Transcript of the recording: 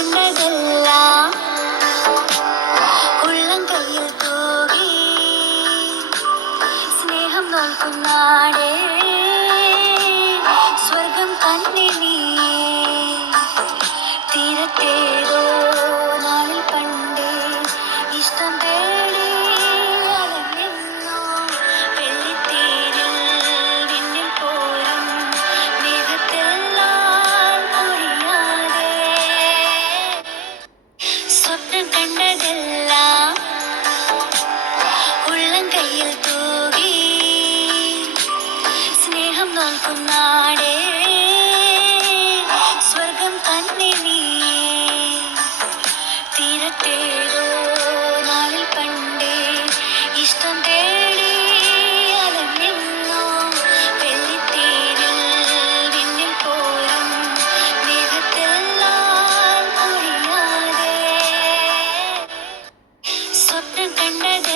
കണ്ടതെല്ലാം ഉള്ളം കയ്യിൽ തൂകി സ്നേഹം നോൽക്കുന്നാടേ സ്വർഗം തന്നെ നീ തീരത്തേരോ നാളിൽ പണ്ടേ ഇഷ്ടം തേടി അലഞ്ഞെന്നോ വെള്ളിത്തേരിൽ വിണ്ണിൽ പോരും മേഘത്തെല്ലാം പൊഴിയാതെ സ്വപ്നം കണ്ടതെല്ലാം ഉള്ളം കയ്യിൽ തൂകി സ്നേഹം നോൽക്കുന്നാടേ സ്വർഗം തന്നെ നീ തീരത്തേരോ നാളിൽ പണ്ടേ ഇഷ്ടം തേടി അലഞ്ഞെന്നോ വെള്ളിത്തേരിൽ വിണ്ണിൽ പോരും മേഘത്തെല്ലാം പൊഴിയാതെ സ്വപ്നം കണ്ടത്